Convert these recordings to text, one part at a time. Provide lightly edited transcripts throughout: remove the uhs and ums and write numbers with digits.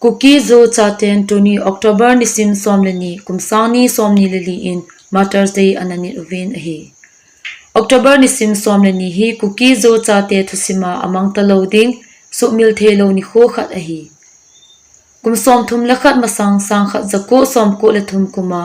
Cookie zo chaten tuni October nisim somleni kumsani somni lili in MARTYRS Day anani uvin ahi. October nisim somleni hi cookie zo chate thusima amang taloding sumil thelo ni kho khat ahi. Kumsom thum lakhat masang sang khat zako som ko le thum kuma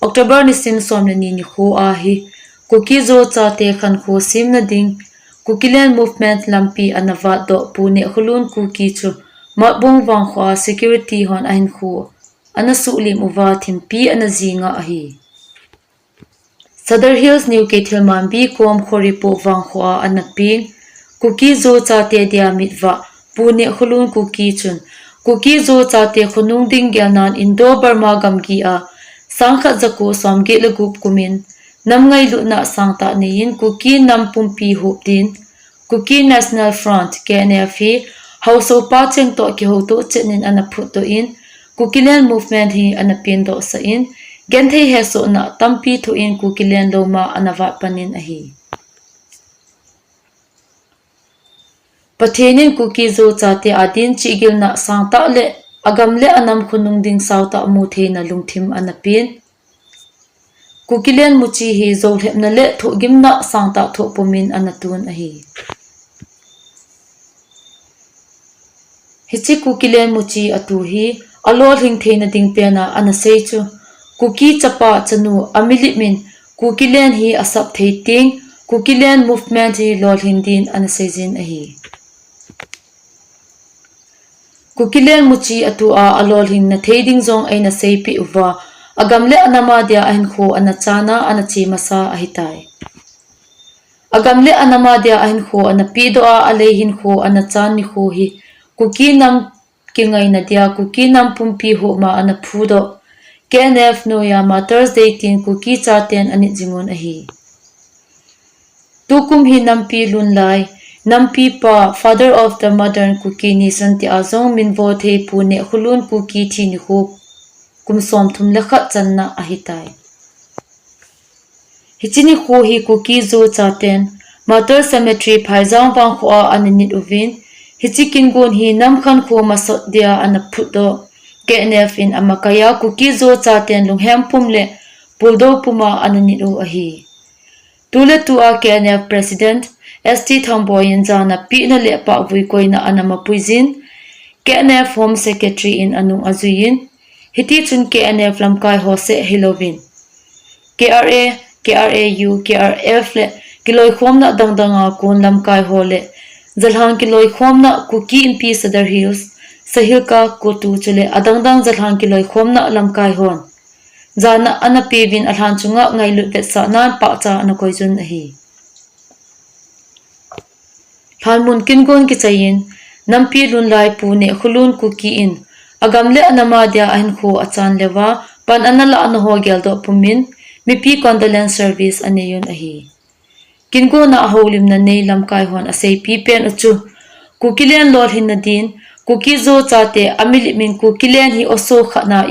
October nisim somleni ni kho ahi. Cookie zo chate khan kho sim na ding Kukilen movement lampi anavat do pune hulun cookie chu matbong wang khwa security hon ahinkho anasulim uwa thimpi anazinga ahi. Sadar Hills New Keithilman bi kom khoripo wang khwa anaping cookie zo chate dia mitwa pune hulun cookie chun cookie zo chate khunung ding gelnan Indo Burma gamgi a sangkhat zako somge lagup kumin namngai luna sangta nein cookie nampumpi hopdin Cookie National Front KNF hauso pacheng to ki hoto chenin anaput to in Kukilen movement hi anapin do sa in genthei heso na tampi to in Kukilen loma anavat panin ahi. Pathenin cookie zo chate adin chigil na sangta le agamle anam khunung ding sauta muthe na lungthim anapin Kukilen muchi hi zo hepna le thogim na sangta thopumin anatun ahi. Hichi Kukilen muchi atu hi alol hing theina ding pena anasei chu Cookie chapa chanu amilitmin Kukilen hi asap theiting Kukilen movement hi lol hindin anasejin ahi. Kukilen muchi atu a alol hing na theiding zong aina seipi uwa agamle anama dia ahinkho anachana anachi masa ahitai. Agamle anama dia ahinkho anapido a alehin kho anachan ni kho hi Cookie nam kingai na dia cookie nam pumpi ho ma anaphudo KNF no ya MARTYRS Day tin cookie chaten anit jingon ahi. Tukum hi Nampi Lunlai Nampi pa father of the modern cookie nation ti azong minvo the pune hulun cookie thi ni ho kumsom thum lakhat channa ahitai. Hichini kho hi cookie zo chaten MARTYRS cemetery phaijang wang khwa aninit uvin Hichikin gon hi namkhan kho masot dia anaput do KNF in amakaya cookie zo chaten lunghem pumle puldo puma ananiru ahi. Tule tua KNF president ST Thamboyin jana pi na le pa vui koina anama puizin KNF home secretary in anung azuyin hiti chun KNF lamkai hose Halloween KRA KRAU KRF le kiloi khomna dangdanga kon lamkai hole Zalhan kiloi khomna cookie impi Sadar Hills sahilka kotu chule adangdang zalhan kiloi khomna lamkai hon jana anapevin alhan chunga ngailu petsa nan pacha anakoijun ahi. Phalmun kingon ki chayin Nampi Lunlai pune hulun cookie in agamle anama dia ahinkho achan lewa pan anala anaho geldo pumin mipi condolence service aneyun ahi. Kingo na aholim na nei lamkai hon asay pipen uchu Kukilen lol hin na din cookie zo chate amilitmin Kukilen hi oso khana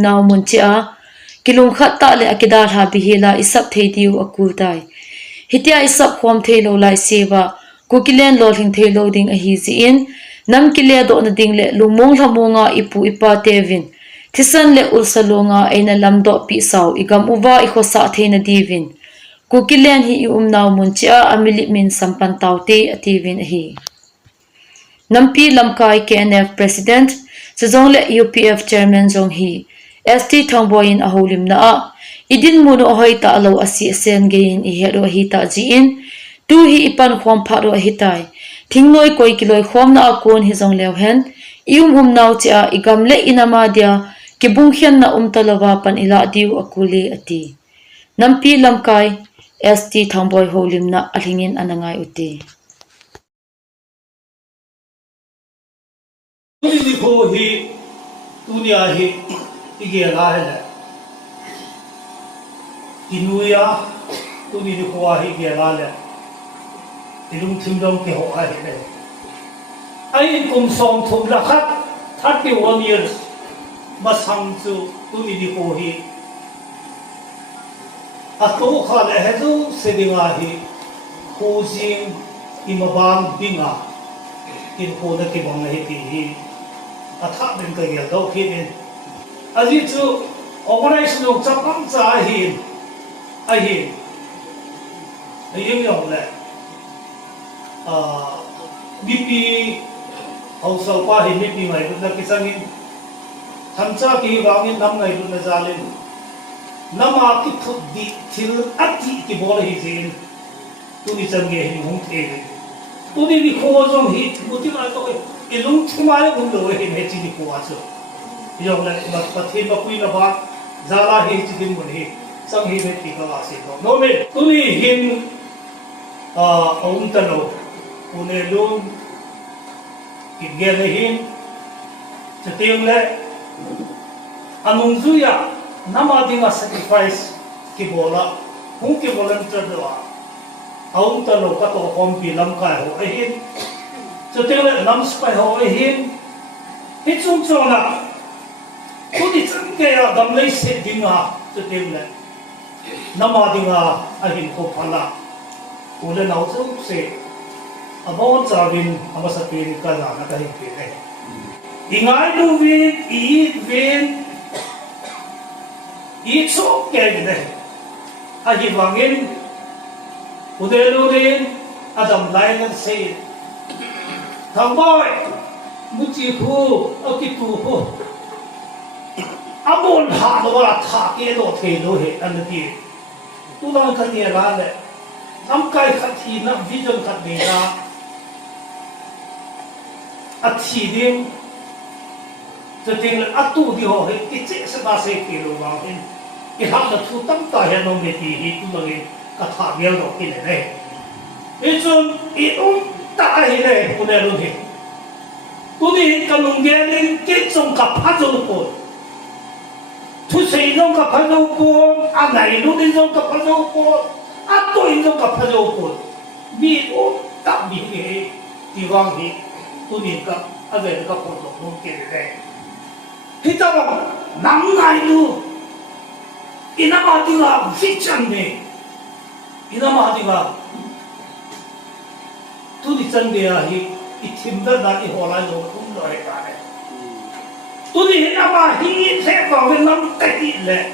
naw munchi a kilung khatta le akidar ha bihela isap theidiu akultai hitia isap khom theilo lai sewa Kukilen lol hin theilo ding ahi zi in nam kile do na ding le lumong lamonga ipu ipa tevin thisan le ulsalonga aina lamdo pi saw igam uwa ikhosa theina divin Kukilen hi naw munchia amilitmin sampan tawte ativin ahi. Nampi lamkai KNF president sezongle UPF chairman zong hi ST Thamboyin aholim na a idin muno hoi ta alo asi sen gein I hero hi ta jiin tu hi ipan khom pharo hitai thingnoi koi kiloi khom na akon hi zong lew hen naw cha igamle inama dia kibung khian na talawa pan ila diu akule ati Nampi lamkai ST Thamboy holim na alhingin anangai uti. Tuni ko hi dunia hi igela hele kinuya tuni ko hi igela le tilung thimdong ke ho ai hele ai kum som thum la khat 31 years masang chu tuni ko hi ato khala hezu sedinga hi khujing imabang binga in ko na ki bang hi thác bên cái gì đâu khi nên anh chú organization ông chấp ăn trả hiền hiền dùng là BP hậu sau qua hiền BP này cũng là cái sang in tham gia cái vào in năm ngày cũng là ra lên năm à cái thuật đi til ắt cái bộ này gì tôi đi sang nghe hiền không thể tôi đi khó trong hiền tôi đi lại tôi cái lúc thứ mai cũng được hiền hết chỉ đi khó chứ dùng là mà thêm vào quy là ba ra là hiền chỉ đến một hiền sang hiền hết thì có là gì đó nói về tôi đi hiền ông ta đâu ông này luôn cái nghe này hiền cho tiếng lại anh ông chú ya nằm ở đi sacrifice cái bộ là không cái bộ lần trước đó ông ta đâu các tổ công bị làm cái họ hiền cho tiếng lại nằm spy họ hiền hết chung cho là tôi đi chân cái đam lấy sẽ đi ngã cho tiếng lại nằm ở đi ahinkho phải là udah nauzu se abon zawin ama sapin kana na kai pire ingai du vin i chok ke ne a hi wangin udelurin adam lainan se thangboy muchi khu akitu ho abon ha do la tha ke do the do he an ti tu lang kan ye la le năm cái khát thì năm vision khát đề ra, thì đêm, cho nên là tu đi họ hết cái chết sẽ ba sẽ kêu vào hết, cái hàng là thu tâm tài hiện nó mới thì tu là cái thả béo đó cái này, cái chuyện cái ông ta hiện này cũng là luôn hết, tu đi cái nông nghiệp lên cái trong cái phát triển của, thu xây trong cái phát triển của, anh này luôn đi trong cái phát triển của tôi trong các phát triển bị ốm đặc biệt cái地方thì tôi nhìn các anh về các hoạt động luôn cái này thì ta bảo năm ngày luôn ina mà đi làm vision này ina mà đi làm tôi đi chân đi à thì team đó là đi họ lại rồi cũng rồi cả này tôi đi ina mà hi sẽ vào bên năm cái gì này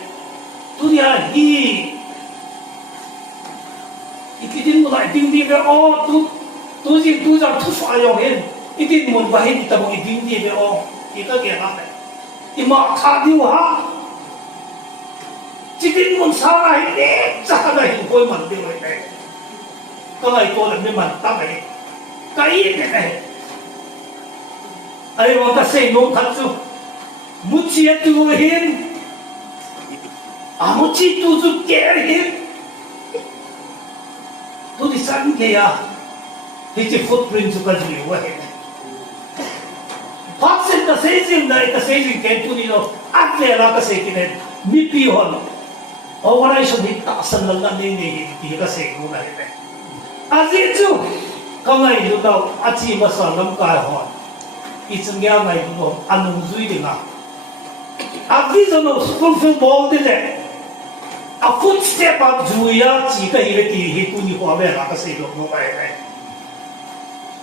tôi đi à hi itin mo na itin di be o tu za tu fa yo hen itin mo ba hen ta mo itin di be o ika ge na i ma kha di wa itin mo sa na hi ne cha na hi koi man de wai ne ka lai ko le me man ta mai kai de ne ai wa ta sei no kha chu mu chi tu hen a mu chi tu zu ke hen tôi đi sẵn kìa thì chỉ footprint cho cái gì vậy phát sinh cái xây dựng này cái xây dựng cái tôi đi đâu ắt về là cái xây dựng này mi pi hòn organization thì tạo sân lần này thì cái xây dựng này à gì chứ cái này lúc đầu chỉ mà sản lâm cái hòn ít chân nghe này cũng ăn uống duy đi mà ví dụ nó fulfill ball thế này a footstep up juya chỉ cái gì thì hi tu ni hoa về là cái gì nó vậy này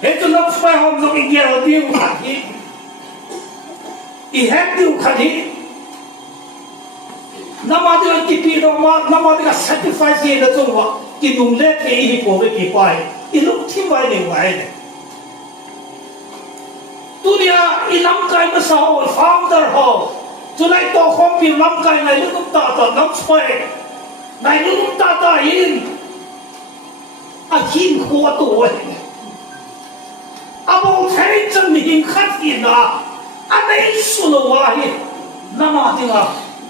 hết cho nó phải hôm nó cái gì tiêu khát đi hết tiêu khát đi nằm ở đây cái pi đó mà nằm ở đây cái sacrifice gì đó trong đó cái nung lệ thì hi có cái quay cái lúc thì vậy này vậy này tu đi à cái năm cái mà sao founder ho cho lại to không bị năm cái này lúc ta năm xoay này lúc ta in ahinkho tuổi abo thấy chân mình khát tiền à anh ấy sửa lại nằm ở đây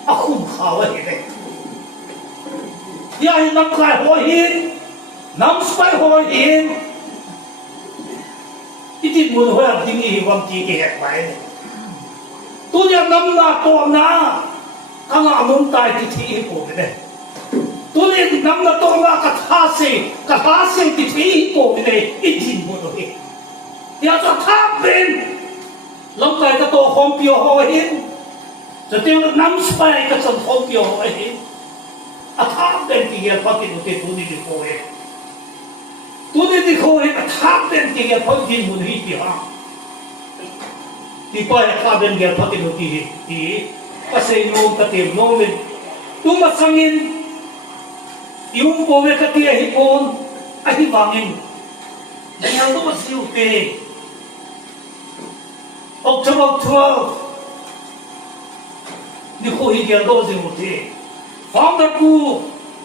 không khảo vậy đấy ya năm cái hồi in năm xoay hồi in ít ít muốn hồi làm tiếng gì quan chỉ cái hệ vậy tôi giờ năm là to na các ngài muốn tài thì thi của cái này tôi nên nắm là tôi là cái thá sinh thì thấy cổ cái này ít tin một rồi giờ cho tháp bên lúc này cái tổ không biểu hỏi hết cho tiêu nắm spy cái chân không biểu hỏi hết tháp bên thì cái phát hiện cái tôi đi coi tôi đi coi cái tháp bên thì cái phát hiện một ít gì ha ti pa ka ben gel phatin ti ka sei no ka tem no men tu ma sangin yung powe ka ti hi pon a hi wangin dayal to siu te October 12 ni ko hi gel do siu te founder ku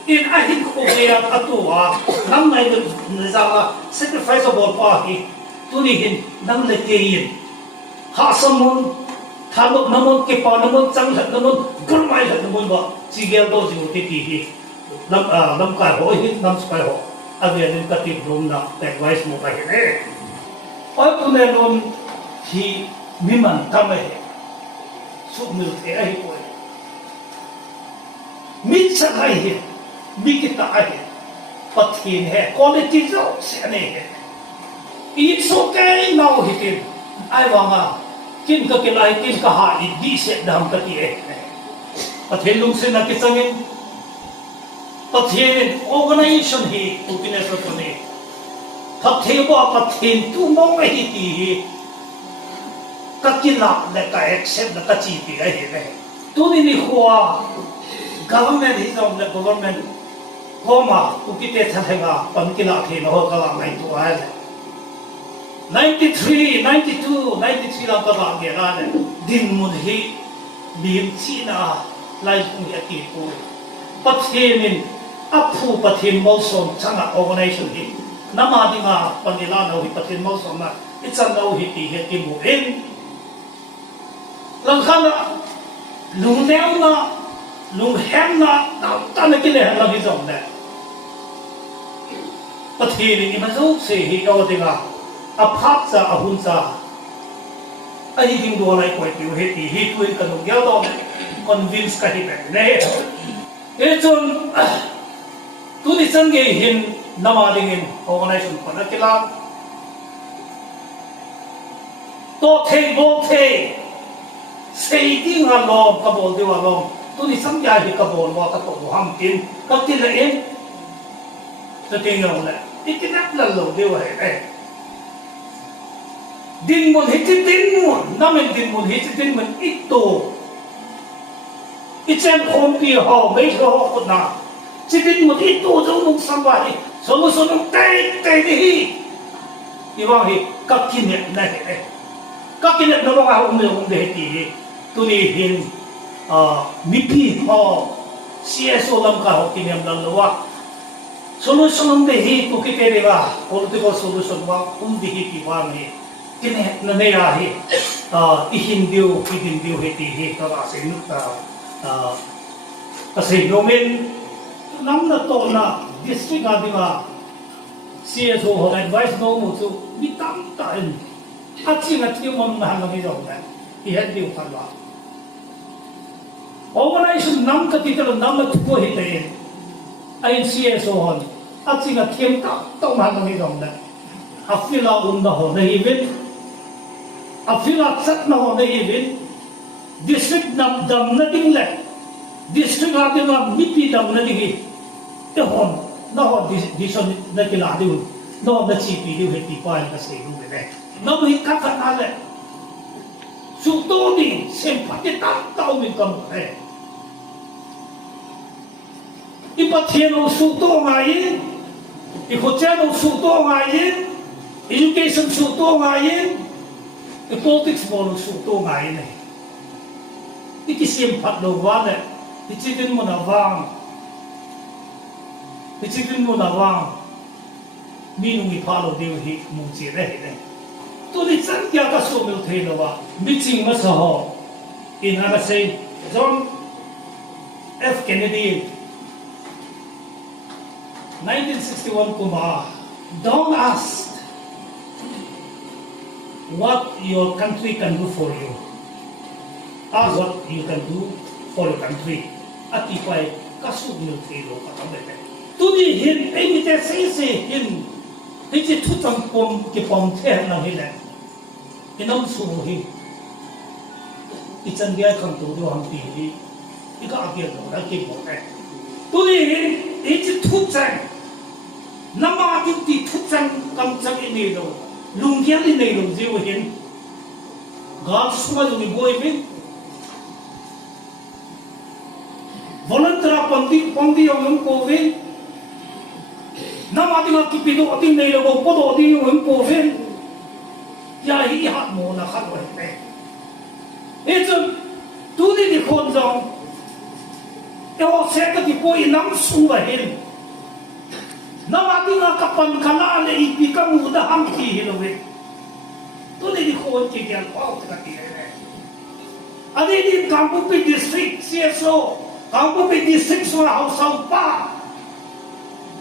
in ahinkho ya atua nam nai de za sacrifice of pa hi tu ni hin nam le te yin ha samun thalok namon ke pa namon chang hat namon gurmai hat namon ba chi gel do siu te ti hi nam ka ho hi nam skai ho avian ka ti room na advice mo ka he oi tu ne non hi miman tame su mil te ai ko mi sa kai he mi kita ai pathin he quality zo se ne he it's okay now hi tin ai wa ma kin ka kelai kin ka ha i di se dam ka ti e pathin lung se na ki changin pathin organization hi tu kine so to ne pathin ba pathin tu mo hi ti ka kila le ka accept na ka chi ti ai he tu ni khwa government is on the government koma ukite thahenga pankila the no kala nai tu ai 93 92 93 la ka ge la ne din mun hi bim chi na lai pu ya ti ko pathin aphu pathin moson changa organization hi nama dinga panila no hi pathin moson na it's a no hi ti he ti mu in lang khana lung neu na lung hem na ta na ki le la hi zong ne pathin ni ma zo se hi ko dinga a phat sa a hun sa ai ding do lai ko ti he ti hi tu ka no gel do convince ka hi ne e chon tu ni chang ge hin nama ding in organization ko na kila to the sei ding a lo ka bol de wa lo tu ni sam ya hi ka bol wa ka to ham tin ka ti la en to te no la ikinap la lo de wa he din mon hi ti din mon namen din mon hi ti din mon ito ichen khom pi ho me ho ko na ti din mon ito zo nung sam wa hi so mo so nung tai de hi i wa hi ka ki ne na he ka ki ne no wa ho me de ti hi tu ni hin mipi ho CSO lam ka ho ki nem dal lo wa solution de hi tu ki te de wa political solution wa di hi ki wa ni kine na ne ra hi i hindiu he ti hi ka ba se nu ta ka se no men nam na to na district a dinga CSO ho advice no mu chu mi tam ta en a chi na ti mon na ha mi ro na i het diu kan wa organization nam ka ti ta nam na ko hi te ai CSO hon a chi na thiam ta to ma mi ro na a fila na ho na hi ven a fila sat na ho na hi ven district nam dam na ding le district a ti na mi pi dam na ding hi te hon na ho dison na ki la diu no na chi pi diu he ti pa ka se nu ne no hi ka ka na le su to ni sem pa ti ta tao min kam he ipa thieno su to nga yin i kho cha no su to nga yin education su to nga yin i politics mo su to nga yin i ki sim phat lo wa ne i chi din mo na wang i chi din mo na wang mi nu mi pha lo de hi mu chi re ne tu ni chan kya ka so mil the lo wa mi ching ma sa ho in ana say John F Kennedy 1961 kuma don't ask what your country can do for you, ask what you can do for your country. Ati pai kasu mil thelo ka tam le tu ni hin ai mi te se hin ni chi thu tam pom ki pom the na hi le inam su hi ichan dia kham tu do ham ti hi ika apia do ra ki mo ne tu ni hin i chi thu chang nama ti thu chang kam chang ni lo lung kia ni nei lo jiu hin God suma yung boy bin volunteer pangdi yung COVID na mati nga kipido ating nailago po do ating yung COVID ya hihat mo na katwa ito tuli di konjong ewa seka di po inang suwahin na mati nga kapan kalale ipika muda hamki hilawin tuli di konjong yan pao tikatire adi di Kampupi district CSO Kampupi district suwa hausang pa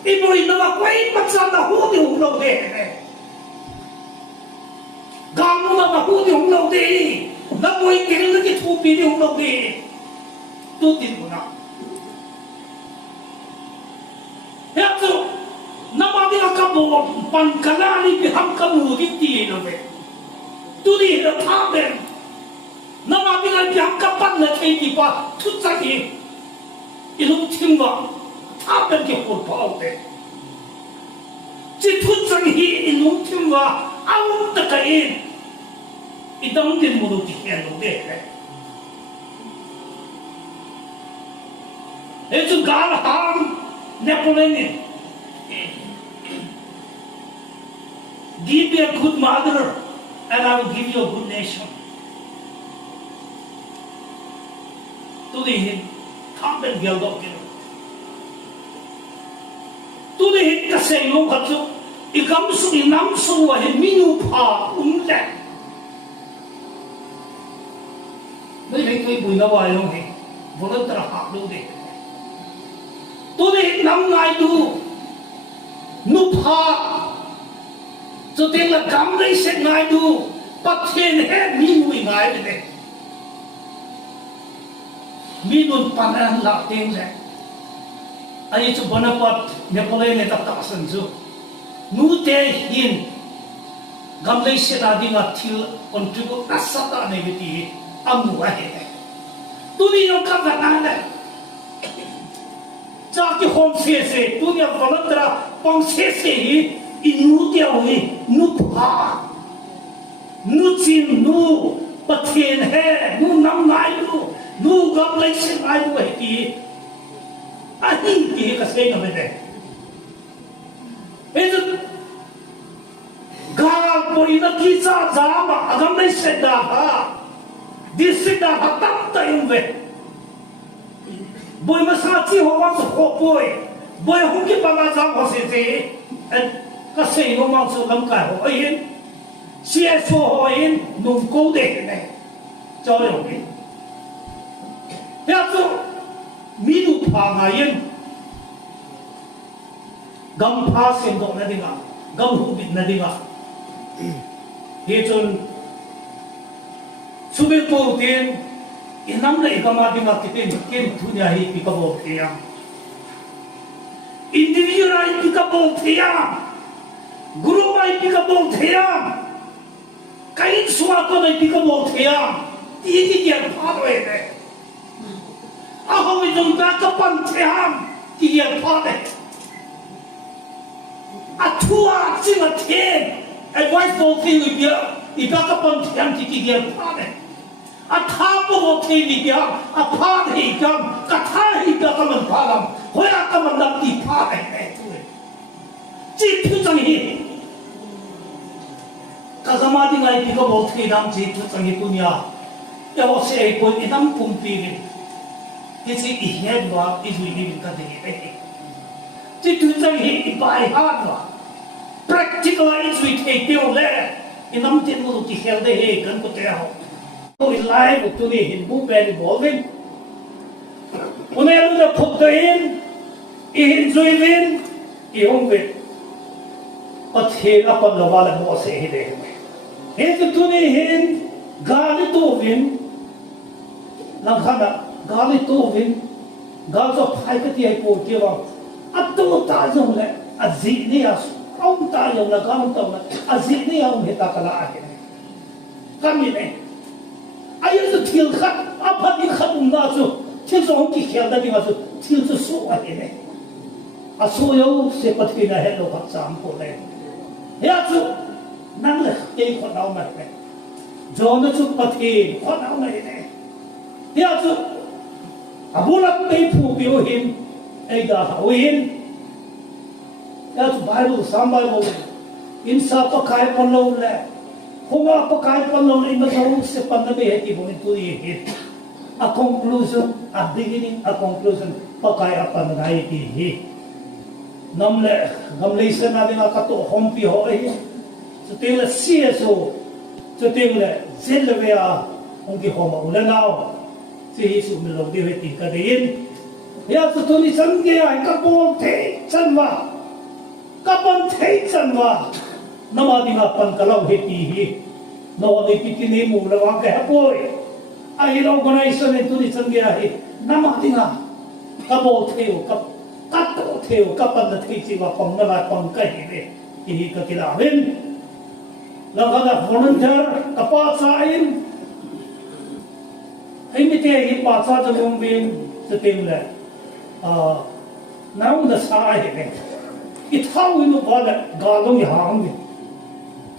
iboy na makway magsanda hudi hulaw de gamu na mahudi hulaw de na boy tingin na kitupi di hulaw de tutin mo na yato na mati ang kabo pangkalali biham kamudi di no be tudi na taben na mati ang biham kapan na kay di pa tutsaki ilong tingwa taben ke hul pao de chỉ thuốc rằng hi in lúc thêm vào ao tất cả in đông tiền một đôi tiền lúc đấy đấy chúng ta là ham Napoleon give me a good mother and I will give you a good nation tôi đi tham bên giao động kia tôi đi cái xe lông thật sự ikam su inam su wa he minu pa umte nei nei toi bui na wa long he volunteer ha lo de to de nam ngai du nu pa cho tên là cam dei se ngai du pat then he minu ngai de minu panan la tên je ai chu bonapat Napoleon ne tak san chu nu te hin gamlei se da dinga thil contribute asata ne biti amu a he tu ni no ka na na cha ki hom se tu ni volunteer pong se hi inu te oi nu pa nu chin nu pathen he nu nam ngai nu gamlei se ai du he ti a hin ti ka se na me de itu gagal poina kita zama agam nei seda ha disida hatam ta yumve boy masati ho wa so boy hu ki panga zam ho se ka sei no ma so lam ka ho yin CSO ho yin num ko de ne cho yo ni ya so mi du pa ma yin gam pha sen do na dinga gam hu bit na dinga he chon subil po tin inam le kama dinga kitin kin thunya hi pikabo thia individual ai pikabo thia guru ai pikabo thia kain suwa ko ai pikabo thia ti ti ya pha re ne a ho mi dong ta ka pan thia ti ya pha de a thua chim a thiên ai quay phố thiên người bia đi ba cái phần thiên chỉ kia pha này a tha bộ thiên đi bia a pha thì cam cả tha thì cả cái mình pha làm hồi à cái mình làm đi pha này thôi chỉ thứ chẳng hi cái gì mà đi ngay đi cái bộ thiên làm chỉ thứ chẳng hi tu nia ya sẽ coi cái năm cùng pi cái gì hết và cái gì đi cái gì chỉ thứ chẳng hi bài hát mà practical is we take tiêu lệ in năm tiền một cái heo đây hệ cần có tiêu tôi lại một tôi đi hình bút bè đi bỏ vinh hôm nay chúng ta phục tới in duy vinh in không vinh ở thế là con lo vào là mua xe hết đấy hết tôi đi hình gali tu vinh làm khăn đã gali tu vinh gali cho phải cái tiền của kia vào ắt tôi ta dùng lại gì đi à ông ta dùng là con tàu là gì đi ông hiện ta cả lại cái gì này ai là thiếu khát áp phát đi khát ông ta chứ thiếu số ông kỹ khéo ta đi mà chứ thiếu số ai này số yếu sẽ bắt cái này hết rồi phát sản của này hết chứ năng lực cái con đâu mà này John chu pathi khon au nei ne ya chu abulat pe phu piu hin ei da hawin ya chu Bible sam Bible in sa pa khai pon lo le khoma pa khai pon lo in ma se pan na be he ki bo in tu hi a conclusion, a beginning, a conclusion. Pakai apa nangai ti. Namle, namle isa na din akato hompi ho eh. So tingla CSO, so tingla zilvea ongi homa ulanao. Si Yesu milo diweti kadain. Ya so tuni sangge ay kapon te chanwa, kapan te chanwa. Namadi nga pankalaw heti. No ni pitini mo lawang kahapoy. Ay organization itu di sanggiahi nama tinga kabo theo kato theo kapan na tiji wa pangala pangkai ni ihi kakilawin lagada volunteer kapatsain ay mite hi patsa jalumbin sa timle naung na sa ay ni itaw ino bala galong yahang ni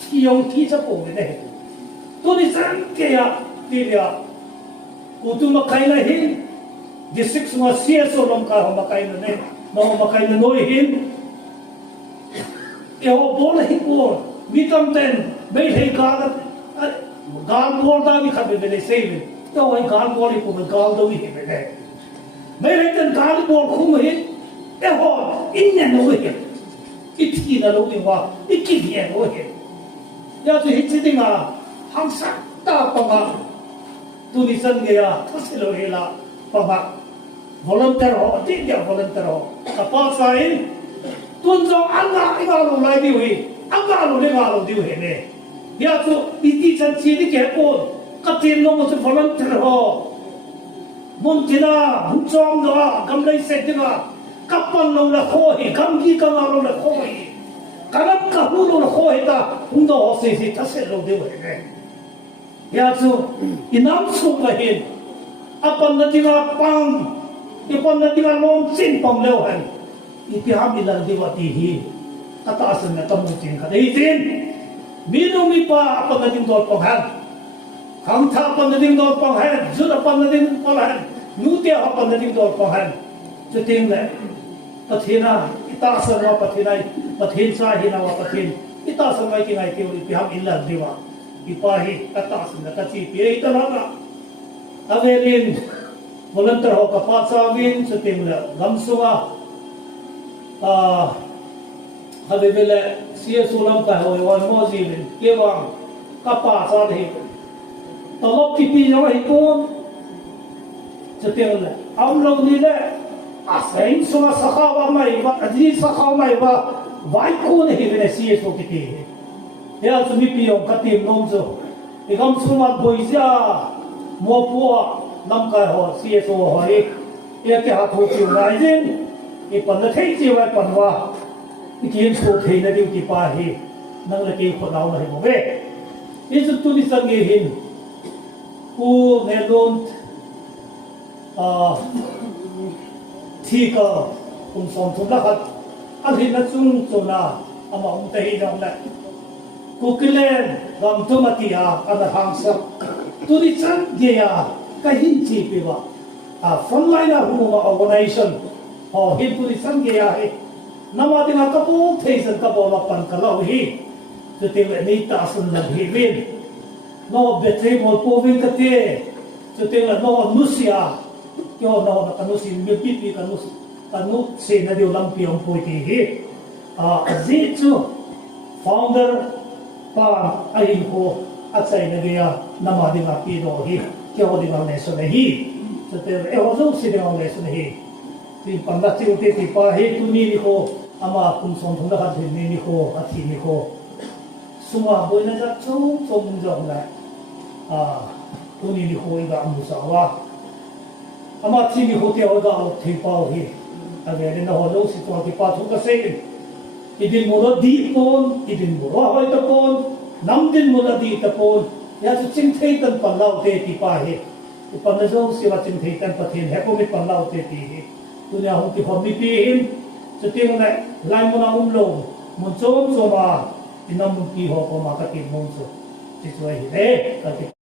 tiyong tisa po ni to di sanggiya tiya utu makai na hin district mga CSO lang ka makai na ne no makai na noy hin eho bola hi por mitam ten may hay gal bol da bi khabe bele save to ay gal bol hi por gal do hi bele may hay ten gal bol khum hi eho inya no hi itki na lo di wa ikki hi no hi ya tu hi chidinga hamsa ta pa ma tulisan gaya thasilo hela paba volunteer ho dia volunteer ho kapatsain tunjong anga igalo lai di hui angalo le galo di hui ne ya tu iti chan chi di ke ko katin no mo volunteer ho muntina hunchom da gamlai se diga kapan lo la kho hi gamgi ka lo la kho hi kanam ka hu lo la kho hi ta hundo ho se se thasilo di hui ne ya chu inam su ka hin apan na tinga pang ipan na tinga long sin pang leo han itiham ilan diwati hi kataasan na tamutin ka daitin minumi pa apan na ting dol pang han kamta apan na ting dol pang han zun apan na ting pang han nutia apan na ting dol pang han sa ting le pathina itaasan wa pathinay pathin sa hinawa pathin itaasan may kingay tiyo itiham ilan diwa ipahi kataas na katsipi ay talaga avelin volunteer ho kapatsawin sa timla gamsunga habibile CSO lang ka ho iwan mo zilin kewang kapasa hi talop pipi nyo hi ko sa timla amlo nila asain sunga sakawa may ba adi sakawa may ba vai ko na hi bile CSO kiti ya sumipi yung katim nomso ikam sumat boisya mo po nam ka ho CSO ho e ke hatho ki raijin e panna thei chi wa panwa ikin so thei na diu ki pa hi nang la ki khonaw na hi mo be isu tu ni sange hin ku Nehlun thi ka som thum la khat alhin na chung chona ama tei dong la kukilen gam tumatia ada hangsa turi chan geya kahin chi piwa frontline huma organization ho hin turi chan geya he namadi nga kapu theisan kapo lapan kalau hi tete ni ta sun la hivin no betre mo povin kate tete no nusia kyo no na kanusi mipi kanu se na dio lampi ang poiti hi azitu founder pa ahinkho at sa inagaya nama di nga pido hi kaya di nga leso na hi so pero ewazo si di nga leso na hi di pandati uti ti pa hi tuni ni ko ama kung som thong dakat ni ko at ni ko sumaboy na sa chung jong na tuni ni ko iga amusawa ama ti ni ko ti oda o ti pa hi agay na ho lo si to ti pa thong kasi idin mo na di pon, idin mo rahoy tapon, namdin mo na di tapon. Ya so chimthaitan panlaw te ti pahe. Ipanazaw sila chimthaitan pathin, hepo mi panlaw te ti. Tunya hong ti homi pihin, so tingnan na, lain mo na umlong, munchom so ma, inamong piho ko makatin mong so. ช่วยเด้